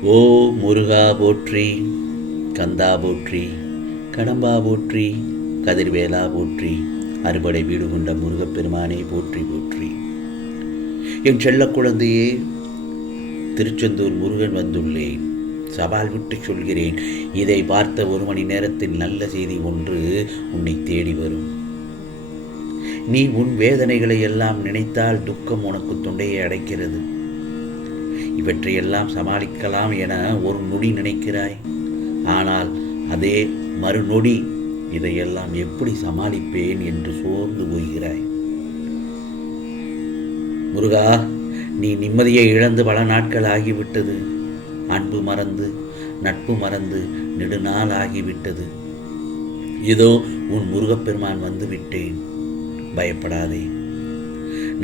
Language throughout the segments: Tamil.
ஓ முருகா போற்றி, கந்தா போற்றி, கடம்பா போற்றி, கதிர்வேலா போற்றி, அறுபடை வீடு கொண்ட முருகப்பெருமானே போற்றி போற்றி. என் செல்ல குழந்தையே, திருச்செந்தூர் முருகன் வந்துள்ளேன். சவால் விட்டு சொல்கிறேன், இதை பார்த்த 1 மணி நேரத்தில் நல்ல செய்தி ஒன்று உன்னை தேடி வரும். நீ உன் வேதனைகளை எல்லாம் நினைத்தால் துக்கம் உனக்கு தொண்டையை அடைக்கிறது. இவற்றையெல்லாம் சமாளிக்கலாம் என ஒரு நொடி நினைக்கிறாய். ஆனால் அதே மறுநொடி இதையெல்லாம் எப்படி சமாளிப்பேன் என்று சோர்ந்து போகிறாய். முருகா, நீ நிம்மதியை இழந்து பல நாட்கள் ஆகிவிட்டது. அன்பு மறந்து, நட்பு மறந்து நெடுநாள் ஆகிவிட்டது. இதோ உன் முருகப்பெருமான் வந்து விட்டேன். பயப்படாதே,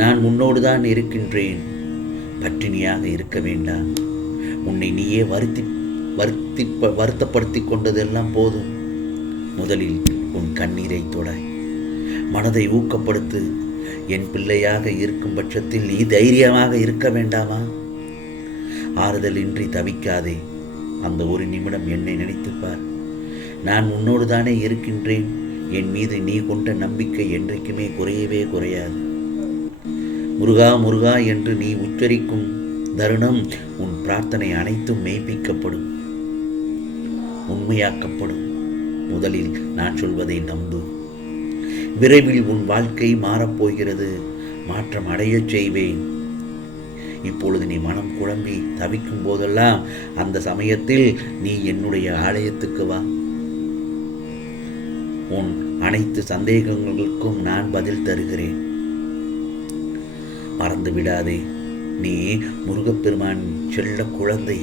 நான் உன்னோடுதான் இருக்கின்றேன். பட்டினியாக இருக்க வேண்டாம். உன்னை நீயே வருத்தப்படுத்தி கொண்டதெல்லாம் போதும். முதலில் உன் கண்ணீரை தொடாய், மனதை ஊக்கப்படுத்து. என் பிள்ளையாக இருக்கும் பட்சத்தில் நீ தைரியமாக இருக்க வேண்டாமா? ஆறுதல் இன்றி தவிக்காதே. அந்த ஒரு நிமிடம் என்னை நினைத்துப்பார். நான் உன்னோடு தானே இருக்கின்றேன். என் மீது நீ கொண்ட நம்பிக்கை என்றைக்குமே குறையவே குறையாது. முருகா முருகா என்று நீ உச்சரிக்கும் தருணம் உன் பிரார்த்தனை அனைத்தும் மெய்ப்பிக்கப்படும், உண்மையாக்கப்படும். முதலில் நான் சொல்வதை நம்பு. விரைவில் உன் வாழ்க்கை மாறப்போகிறது. மாற்றம் அடையச் செய்வேன். இப்பொழுது நீ மனம் குழம்பி தவிக்கும் போதெல்லாம் அந்த சமயத்தில் நீ என்னுடைய ஆலயத்துக்கு வா. உன் அனைத்து சந்தேகங்களுக்கும் நான் பதில் தருகிறேன். மறந்து விடாதே, நீ முருகப்பெருமான் செல்ல குழந்தை.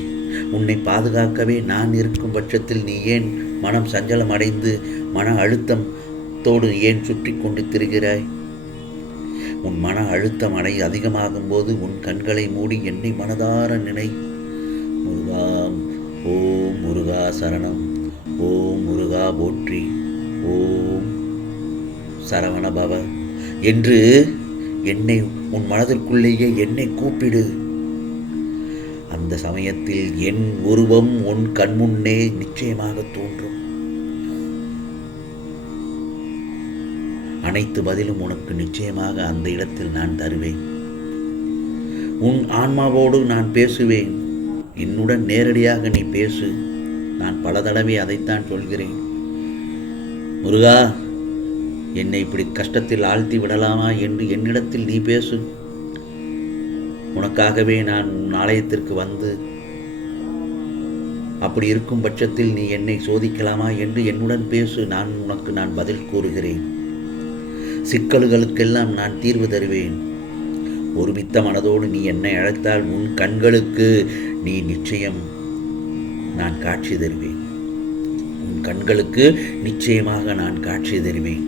உன்னை பாதுகாக்கவே நான் இருக்கும் பட்சத்தில் நீ ஏன் மனம் சஞ்சலம் அடைந்து மன அழுத்தத்தோடு ஏன் சுற்றி கொண்டு திரிகிறாய்? உன் மன அழுத்தம் அதிகமாகும் போது உன் கண்களை மூடி என்னை மனதார நினை. முருகா, ஓம் முருகா சரணம், ஓம் முருகா போற்றி, ஓம் சரவணபவ என்று என்னை உன் மனதிற்குள்ளேயே என்னை கூப்பிடு. அந்த சமயத்தில் என் உருவம் உன் கண்முன்னே நிச்சயமாக தோன்றும். அனைத்து பதிலும் உனக்கு நிச்சயமாக அந்த இடத்தில் நான் தருவேன். உன் ஆன்மாவோடு நான் பேசுவேன். என்னுடன் நேரடியாக நீ பேசு. நான் பல தடவை அதைத்தான் சொல்கிறேன். முருகா, என்னை இப்படி கஷ்டத்தில் ஆழ்த்தி விடலாமா என்று என்னிடத்தில் நீ பேசு. உனக்காகவே நான் உன் ஆலயத்திற்கு வந்து அப்படி இருக்கும் பட்சத்தில் நீ என்னை சோதிக்கலாமா என்று என்னுடன் பேசு. நான் பதில் கூறுகிறேன். சிக்கல்களுக்கெல்லாம் நான் தீர்வு தருவேன். ஒருமித்த மனதோடு நீ என்னை அழைத்தால் உன் கண்களுக்கு நீ நிச்சயம் நான் காட்சி தருவேன். உன் கண்களுக்கு நிச்சயமாக நான் காட்சி தருவேன்.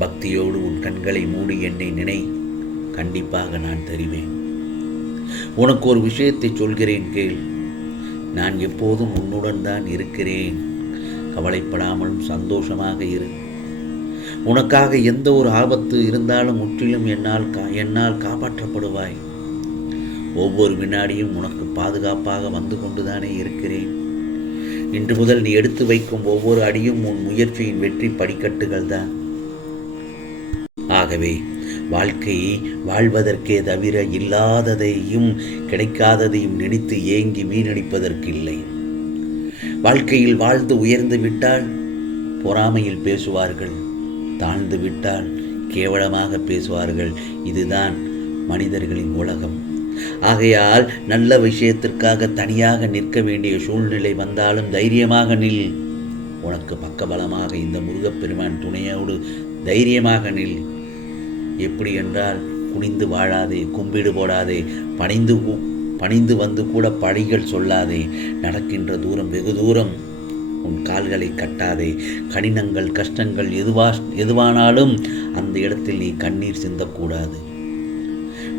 பக்தியோடு உன் கண்களை மூடி என்னை நினை. கண்டிப்பாக நான் தருவேன். உனக்கு ஒரு விஷயத்தை சொல்கிறேன், கேள். நான் எப்போதும் உன்னுடன் தான் இருக்கிறேன். கவலைப்படாமலும் சந்தோஷமாக இரு. உனக்காக எந்த ஒரு ஆபத்து இருந்தாலும் முற்றிலும் என்னால் காப்பாற்றப்படுவாய். ஒவ்வொரு வினாடியும் உனக்கு பாதுகாப்பாக வந்து கொண்டுதானே இருக்கிறேன். இன்று முதல் நீ எடுத்து வைக்கும் ஒவ்வொரு அடியும் உன் முயற்சியின் வெற்றி படிக்கட்டுகள் தான். ஆகவே வாழ்க்கை வாழ்வதற்கே தவிர இல்லாததையும் கிடைக்காததையும் நினைத்து ஏங்கி வீணடிப்பதற்கு இல்லை. வாழ்க்கையில் வாழ்ந்து உயர்ந்து விட்டால் பொறாமையில் பேசுவார்கள், தாழ்ந்து விட்டால் கேவலமாக பேசுவார்கள். இதுதான் மனிதர்களின் உலகம். ஆகையால் நல்ல விஷயத்திற்காக தனியாக நிற்க வேண்டிய சூழ்நிலை வந்தாலும் தைரியமாக நில். உனக்கு பக்கபலமாக இந்த முருகப்பெருமான் துணையோடு தைரியமாக நில். எப்படி என்றால், குனிந்து வாழாதே, கும்பிடு போடாதே, பணிந்து வந்து கூட படிகள் சொல்லாதே. நடக்கின்ற தூரம் வெகு தூரம் உன் கால்களை கட்டாதே. கடினங்கள் கஷ்டங்கள் எதுவானாலும் அந்த இடத்தில் நீ கண்ணீர் சிந்தக்கூடாது.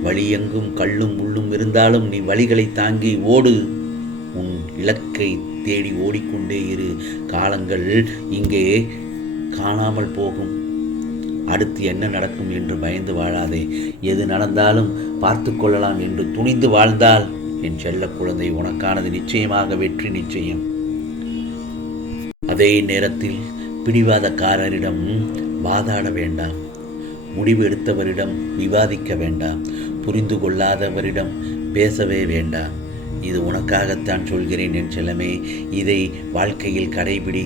வழியெங்கும் கல்லும் முள்ளும் இருந்தாலும் நீ வழிகளை தாங்கி ஓடு. உன் இலக்கை தேடி ஓடிக்கொண்டே இரு. காலங்கள் இங்கே காணாமல் போகும். அடுத்து என்ன நடக்கும் என்று பயந்து வாழாதே. எது நடந்தாலும் பார்த்து கொள்ளலாம் என்று துணிந்து வாழ்ந்தால் என் செல்ல குழந்தை, உனக்கானது நிச்சயமாக வெற்றி நிச்சயம். அதே நேரத்தில் பிடிவாதக்காரரிடம் வாதாட வேண்டாம், முடிவு எடுத்தவரிடம் விவாதிக்க வேண்டாம், புரிந்து கொள்ளாதவரிடம் பேசவே வேண்டாம். இது உனக்காகத்தான் சொல்கிறேன் என் செல்லமே. இதை வாழ்க்கையில் கடைபிடி.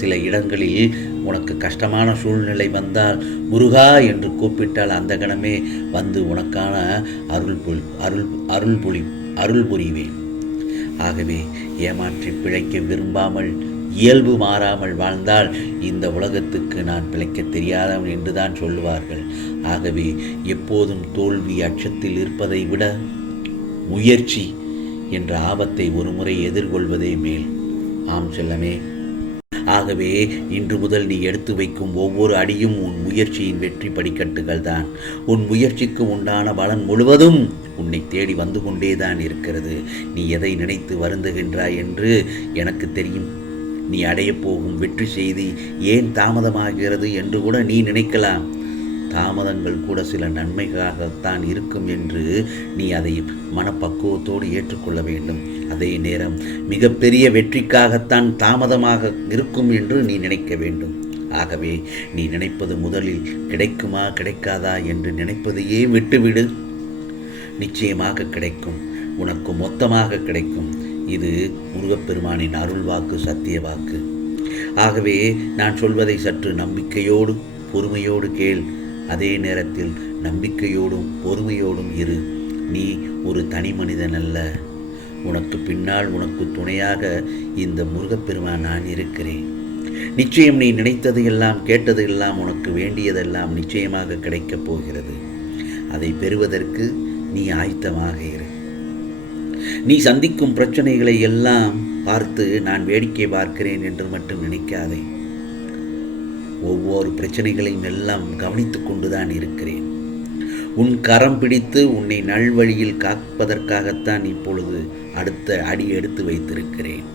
சில இடங்களில் உனக்கு கஷ்டமான சூழ்நிலை வந்தால் முருகா என்று கூப்பிட்டால் அந்த கணமே வந்து உனக்கான அருள் புரிவேன். ஆகவே ஏமாற்றி பிழைக்க விரும்பாமல் இயல்பு மாறாமல் வாழ்ந்தால் இந்த உலகத்துக்கு நான் பிழைக்க தெரியாதவன் என்றுதான் சொல்லுவார்கள். ஆகவே எப்போதும் தோல்வி அச்சத்தில் இருப்பதை விட முயற்சி என்ற ஆபத்தை ஒருமுறை எதிர்கொள்வதே மேல். ஆம் செல்லமே. ஆகவே இன்று முதல் நீ எடுத்து வைக்கும் ஒவ்வொரு அடியும் உன் முயற்சியின் வெற்றி படிக்கட்டுகள் தான். உன் முயற்சிக்கு உண்டான பலன் முழுவதும் உன்னை தேடி வந்து கொண்டேதான் இருக்கிறது. நீ எதை நினைத்து வருந்துகின்றாய் என்று எனக்கு தெரியும். நீ அடையப் போகும் வெற்றி செய்தி ஏன் தாமதமாகிறது என்று கூட நீ நினைக்கலாம். தாமதங்கள் கூட சில நன்மைக்காகத்தான் இருக்கும் என்று நீ அதை மனப்பக்குவத்தோடு ஏற்றுக்கொள்ள வேண்டும். அதே நேரம் மிகப்பெரிய வெற்றிக்காகத்தான் தாமதமாக இருக்கும் என்று நீ நினைக்க வேண்டும். ஆகவே நீ நினைப்பது முதலில் கிடைக்குமா கிடைக்காதா என்று நினைப்பதையே விட்டுவிடு. நிச்சயமாக கிடைக்கும், உனக்கு மொத்தமாக கிடைக்கும். இது முருகப்பெருமானின் அருள் வாக்கு, சத்திய வாக்கு. ஆகவே நான் சொல்வதை சற்று நம்பிக்கையோடு பொறுமையோடு கேள். அதே நேரத்தில் நம்பிக்கையோடும் பொறுமையோடும் இரு. நீ ஒரு தனி மனிதன் அல்ல. உனக்கு பின்னால் உனக்கு துணையாக இந்த முருகப்பெருமான் நான் இருக்கிறேன். நிச்சயம் நீ நினைத்தது எல்லாம் கேட்டது எல்லாம் உனக்கு வேண்டியதெல்லாம் நிச்சயமாக கிடைக்கப் போகிறது. அதை பெறுவதற்கு நீ ஆயத்தமாக இரு. நீ சந்திக்கும் பிரச்சனைகளை எல்லாம் பார்த்து நான் வேடிக்கை பார்க்கிறேன் என்று மட்டும் நினைக்காதே. ஒவ்வொரு பிரச்சனைகளையும் எல்லாம் கவனித்து கொண்டுதான் இருக்கிறேன். உன் கரம் பிடித்து உன்னை நல்வழியில் காப்பதற்காகத்தான் இப்பொழுது அடுத்த அடி எடுத்து வைத்திருக்கிறேன்.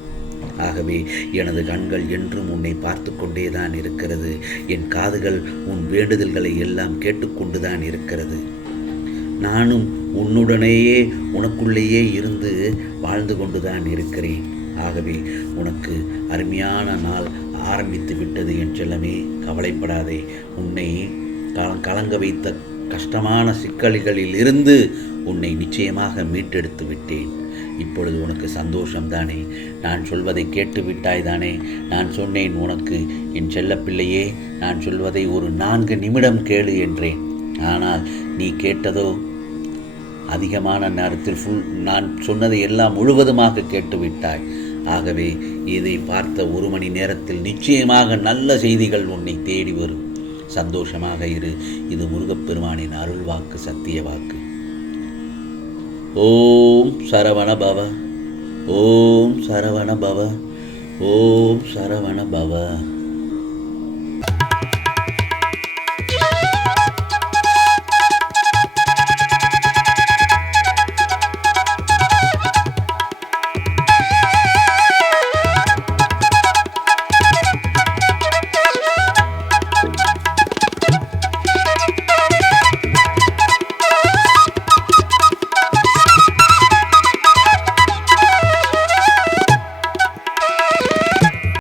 ஆகவே எனது கண்கள் என்றும் உன்னை பார்த்து கொண்டேதான் இருக்கிறது. என் காதுகள் உன் வேண்டுதல்களை எல்லாம் கேட்டுக்கொண்டுதான் இருக்கிறது. நானும் உன்னுடனேயே உனக்குள்ளேயே இருந்து வாழ்ந்து கொண்டுதான் இருக்கிறேன். ஆகவே உனக்கு அருமையான நாள் ஆரம்பித்து விட்டது என் செல்லமே. கவலைப்படாதே. உன்னை கலங்க வைத்த கஷ்டமான சிக்கல்களில் இருந்து உன்னை நிச்சயமாக மீட்டெடுத்து விட்டேன். இப்பொழுது உனக்கு சந்தோஷம்தானே? நான் சொல்வதை கேட்டு விட்டாய் தானே? நான் சொன்னேன் உனக்கு, என் செல்லப்பிள்ளையே, நான் சொல்வதை ஒரு 4 நிமிடம் கேளு என்றேன். ஆனால் நீ கேட்டதோ அதிகமான நேரத்தில் நான் சொன்னதை எல்லாம் முழுவதுமாக கேட்டுவிட்டாய். ஆகவே இதை பார்த்த 1 மணி நேரத்தில் நிச்சயமாக நல்ல செய்திகள் உன்னை தேடி வரும். சந்தோஷமாக இரு. இது முருகப்பெருமானின் அருள் வாக்கு, சத்திய வாக்கு. ஓம் சரவண பவ, ஓம் சரவண பவ, ஓம் சரவண பவ.